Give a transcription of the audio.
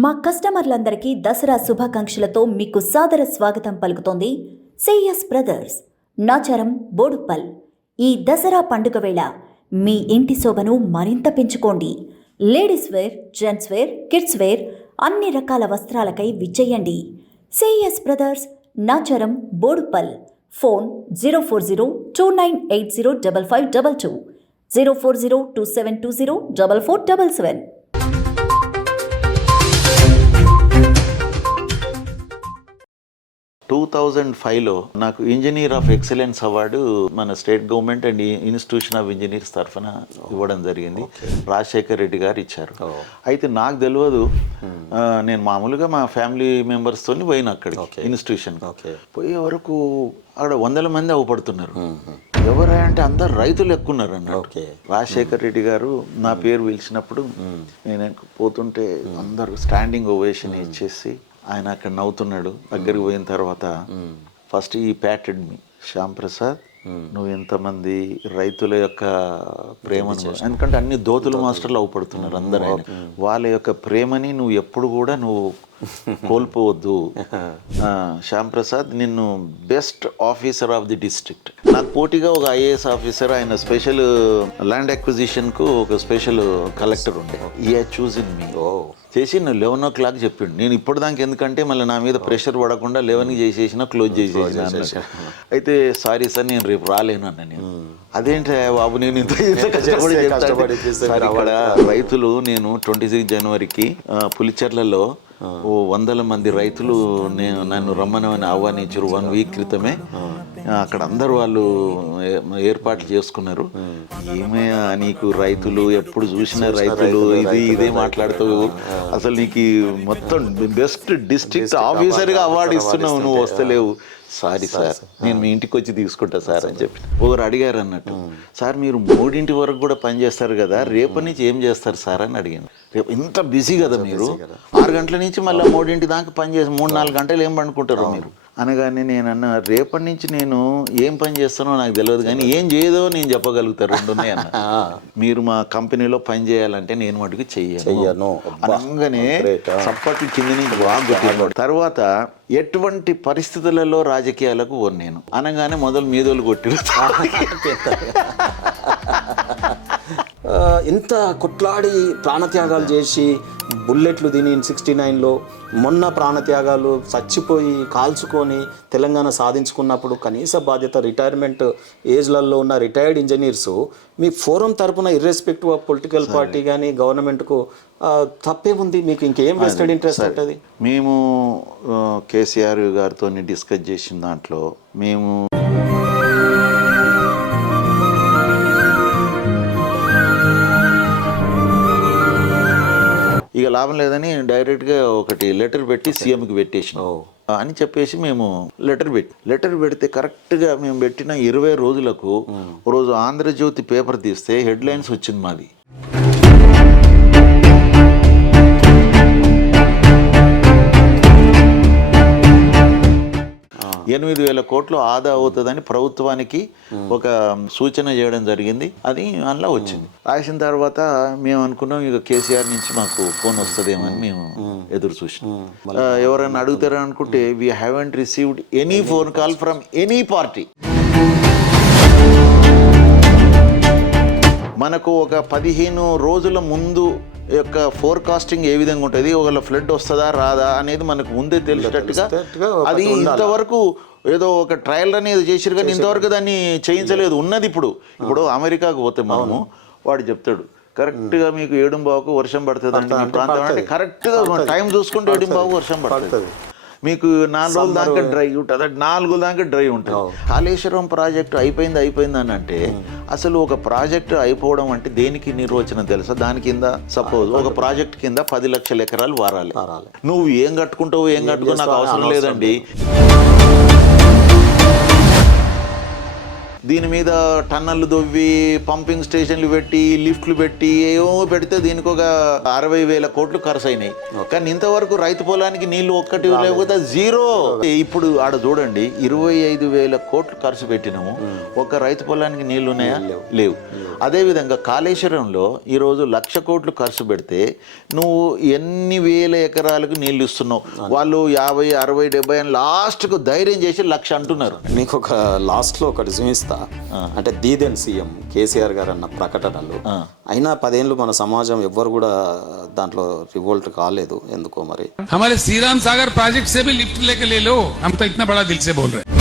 మా కస్టమర్లందరికీ దసరా శుభాకాంక్షలతో మీకు సాదర స్వాగతం పలుకుతోంది సిఎస్ బ్రదర్స్ నాచారం బోడుప్పల్. ఈ దసరా పండుగ వేళ మీ ఇంటి శోభను మరింత పెంచుకోండి. Ladies wear, gents wear, kids wear అన్ని రకాల వస్త్రాలకై విచ్చేయండి. CS brothers Nacharam Boduppal. Phone 04029805522 04027204477. 2005లో నాకు ఇంజనీర్ ఆఫ్ ఎక్సలెన్స్ అవార్డు మన state government and institution of engineers తరఫున ఇవ్వడం జరిగింది. రాజశేఖర్ రెడ్డి గారు ఇచ్చారు. అయితే నాకు తెలియదు, నేను మామూలుగా మా ఫ్యామిలీ మెంబర్స్తో పోయిన అక్కడికి ఇన్స్టిట్యూషన్ పోయే వరకు అక్కడ 100 మంది అవపడుతున్నారు. ఎవరంటే అందరు రైతులు ఎక్కున్నారు అన్నట్టు. రాజశేఖర్ రెడ్డి గారు నా పేరు పిలిచినప్పుడు నేను పోతుంటే అందరూ స్టాండింగ్ ఓవేషన్ ఇచ్చేసి ఆయన అక్కడ నవ్వుతున్నాడు. దగ్గరికి పోయిన తర్వాత ఫస్ట్ ఈ ప్యాటెడ్ మీ శ్యామ్ ప్రసాద్, నువ్వు ఎంతమంది రైతుల యొక్క ప్రేమను, ఎందుకంటే అన్ని దోతుల మాస్టర్లు అవపడుతున్నారు అందరూ, వాళ్ళ యొక్క ప్రేమని నువ్వు ఎప్పుడు కూడా నువ్వు కోల్పోవద్దు. శ్యామ్ ప్రసాద్, నిన్ను best officer of the district. నాకు పోటీగా ఒక ఐఏఎస్ ఆఫీసర్, ఆయన స్పెషల్ ల్యాండ్ అక్విజిషన్ కు ఒక స్పెషల్ కలెక్టర్ ఉండే, ఈ చూజ్ ఇన్ మీ చేసి నువ్వు 11 o'clock చెప్పిండు. నేను ఇప్పుడు దానికి ఎందుకంటే మళ్ళీ నా మీద ప్రెషర్ పడకుండా 11కి చేసేసిన, క్లోజ్ చేసేసిన. అయితే సారీ సార్ నేను రేపు రాలేను అన్న. నేను అదేంటి బాబు, నేను ఇంత కష్టపడి ఇక్కడ రైతులు, నేను 26 జనవరికి పులిచెర్లలో 100 మంది రైతులు నన్ను రమ్మనని ఆహ్వానించారు 1 week క్రితమే. అక్కడ అందరూ వాళ్ళు ఏర్పాట్లు చేసుకున్నారు. ఏమయ్యా నీకు రైతులు ఎప్పుడు చూసిన రైతులు ఇదే మాట్లాడుతావు, అసలు నీకు మొత్తం బెస్ట్ డిస్ట్రిక్ట్ ఆఫీసర్గా అవార్డు ఇస్తున్నావు, నువ్వు వస్తలేవు. సారీ సార్, నేను మీ ఇంటికి వచ్చి తీసుకుంటా సార్ అని చెప్పి ఒకరు అడిగారు అన్నట్టు. సార్ మీరు 3 వరకు కూడా పనిచేస్తారు కదా, రేపటి నుంచి ఏం చేస్తారు సార్ అని అడిగాను. రేపు ఇంత బిజీ కదా మీరు, 6 గంటల నుంచి మళ్ళీ 3 దాకా పనిచేసి 3-4 గంటలు ఏం పండుకుంటారు మీరు అనగానే నేను అన్న, రేపటి నుంచి నేను ఏం పని చేస్తానో నాకు తెలియదు కానీ ఏం చేయదో నేను చెప్పగలుగుతాను, 2 ఉన్నాయి అన్న. మీరు మా కంపెనీలో పని చేయాలంటే నేను మటుకు చెయ్యను అనగానే చప్పట్లు కింద నుంచి బాగా. తర్వాత ఎటువంటి పరిస్థితులలో రాజకీయాలకు నేను అనగానే మొదలు మీదోలు కొట్టి ఇంత కొట్లాడి ప్రాణత్యాగాలు చేసి బుల్లెట్లు తిని 69లో మొన్న ప్రాణత్యాగాలు చచ్చిపోయి కాల్చుకొని తెలంగాణ సాధించుకున్నప్పుడు కనీస బాధ్యత రిటైర్మెంట్ ఏజ్లలో ఉన్న రిటైర్డ్ ఇంజనీర్స్ మీ ఫోరం తరపున ఇర్రెస్పెక్టివ్ ఆఫ్ పొలిటికల్ పార్టీ కానీ గవర్నమెంట్కు తప్పే ఉంది, మీకు ఇంకేం వెస్టెడ్ ఇంట్రెస్ట్ ఉంటుంది? మేము కేసీఆర్ గారితో డిస్కస్ చేసిన దాంట్లో మేము ఇక లాభం లేదని డైరెక్ట్గా ఒకటి లెటర్ పెట్టి సీఎంకి పెట్టేసినాం అని చెప్పేసి మేము లెటర్ పెడితే కరెక్ట్గా మేము పెట్టిన 20 రోజులకు రోజు ఆంధ్రజ్యోతి పేపర్ తీస్తే హెడ్లైన్స్ వచ్చింది మాది. 8,000 కోట్లు ఆదా అవుతుందని ప్రభుత్వానికి ఒక సూచన చేయడం జరిగింది. అది అందులో వచ్చింది. రాసిన తర్వాత మేము అనుకున్నాం ఇక కేసీఆర్ నుంచి మాకు ఫోన్ వస్తుందేమో అని మేము ఎదురు చూసినాం. ఎవరైనా అడుగుతారా అనుకుంటే we haven't received any phone call from any party. మనకు ఒక 15 రోజుల ముందు యొక్క ఫోర్కాస్టింగ్ ఏ విధంగా ఉంటుంది, ఒకవేళ ఫ్లడ్ వస్తుందా రాదా అనేది మనకు ముందే తెలిసేటట్టుగా, అది ఇంతవరకు ఏదో ఒక ట్రయల్ అనేది చేసిరు కానీ ఇంతవరకు దాన్ని చేయించలేదు. ఉన్నది ఇప్పుడు అమెరికాకు పోతే మనము వాడు చెప్తాడు కరెక్ట్గా మీకు 7:15కు వర్షం పడుతుంది అండి మీ ప్రాంతం అంటే, కరెక్ట్గా టైం చూసుకుంటే 7:15కు వర్షం పడుతుంది. మీకు 4 రోజుల దాకా డ్రై ఉంటుంది, 4 దాకా డ్రై ఉంటుంది. కాళేశ్వరం ప్రాజెక్టు అయిపోయింది అని అంటే, అసలు ఒక ప్రాజెక్టు అయిపోవడం అంటే దేనికి నిర్వచనం తెలుసా? దాని కింద సపోజ్ ఒక ప్రాజెక్ట్ కింద 10 లక్షల ఎకరాలు వారాలి. నువ్వు ఏం కట్టుకుంటావు ఏం కట్టుకో నాకు అవసరం లేదండి. దీని మీద టన్నళ్లు దొవ్వి పంపింగ్ స్టేషన్లు పెట్టి లిఫ్ట్లు పెట్టి ఏవో పెడితే దీనికి ఒక 60,000 కోట్లు ఖర్చు అయినాయి. కానీ ఇంతవరకు రైతు పొలానికి నీళ్లు ఒక్కటి లేకపోతే జీరో. ఇప్పుడు ఆడ చూడండి 25,000 కోట్లు ఖర్చు పెట్టినాము, ఒక రైతు పొలానికి నీళ్లు ఉన్నాయా? లేవు. అదేవిధంగా కాళేశ్వరంలో ఈరోజు 1,00,000 కోట్లు ఖర్చు పెడితే నువ్వు ఎన్ని వేల ఎకరాలకు నీళ్లు ఇస్తున్నావు? వాళ్ళు 50, 60, 70 అని లాస్ట్కు ధైర్యం చేసి 1,00,000 అంటున్నారు. మీకు ఒక లాస్ట్లో ఒకటి చూపిస్తా. అంటే దీదెన్ సీఎం కేసీఆర్ గారు అన్న ప్రకటనలు అయినా 10 ఏళ్ళు మన సమాజం ఎవ్వరు కూడా దాంట్లో రివోల్ట్ కాలేదు ఎందుకో మరి. हमारे श्रीराम सागर प्रोजेक्ट से भी लिफ्ट लेके ले लो, हम तो इतना बड़ा दिल से बोल रहे हैं.